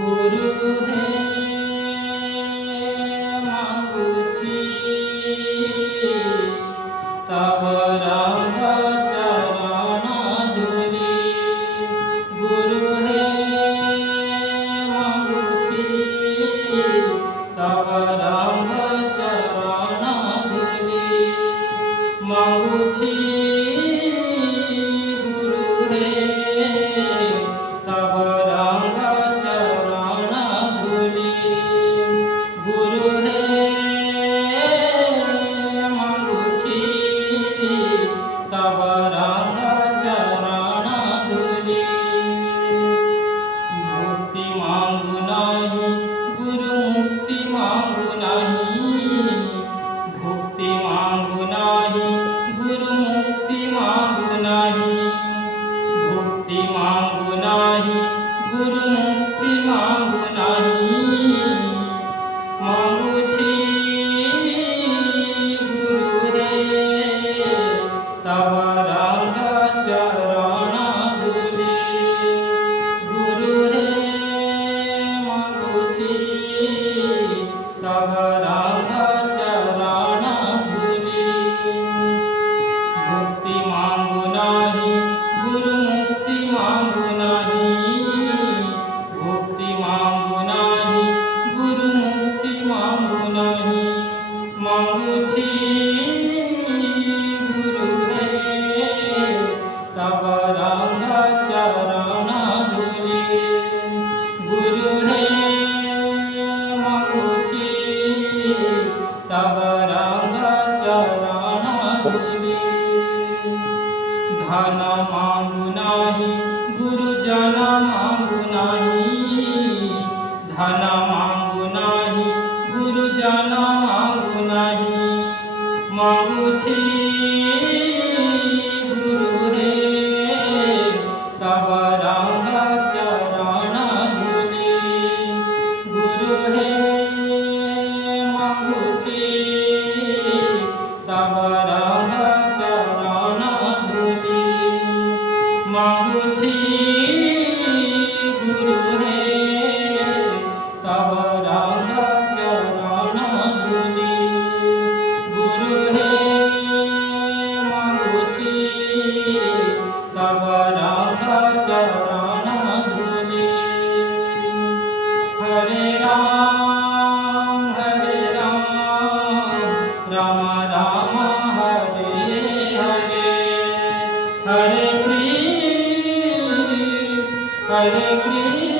गुरु हे मागुची तव रंग चरण धुली। गुरु हे मागुची तव रंग चरण धुली। मागुची गुरु हे तव रंग चरण धुली। गुरु हे मागुची तव रंग चरण धुली। भक्ति मांगू नाही गुरु मुक्ति मांगू नाही। भक्ति मांगू नाही गुरु मुक्ति मांगू नाही। भक्ति मांगू नाही गुरु मुक्ति मांगू नाही। मागुची गुरु हे तव रंग चरण धुली। गुरु हे मागुची तव रंग चरण धुली। भक्ति मांगू नाही गुरु मुक्ति मांगू नाही। भक्ति मांगू नाही गुरु मुक्ति मांगू नाही। मागुची गुरु हे तव रंग चरण धुली। गुरु हे मागुची तव रंग चरण धुली। धन मांगू नाही गुरु जन मांगू नाही। धन मांगू नाही गुरु जन मांगू नाही। मागुची गुरु हे तव रंग चरण धुली। गुरु हे मागुची तव रंग चरण धुली। मागुची गुरु हे तव रंग चरण धुली। गुरु हे मागुची तव रंग चरण धुली। हरे राम राम राम हरे हरे। हरे कृष्ण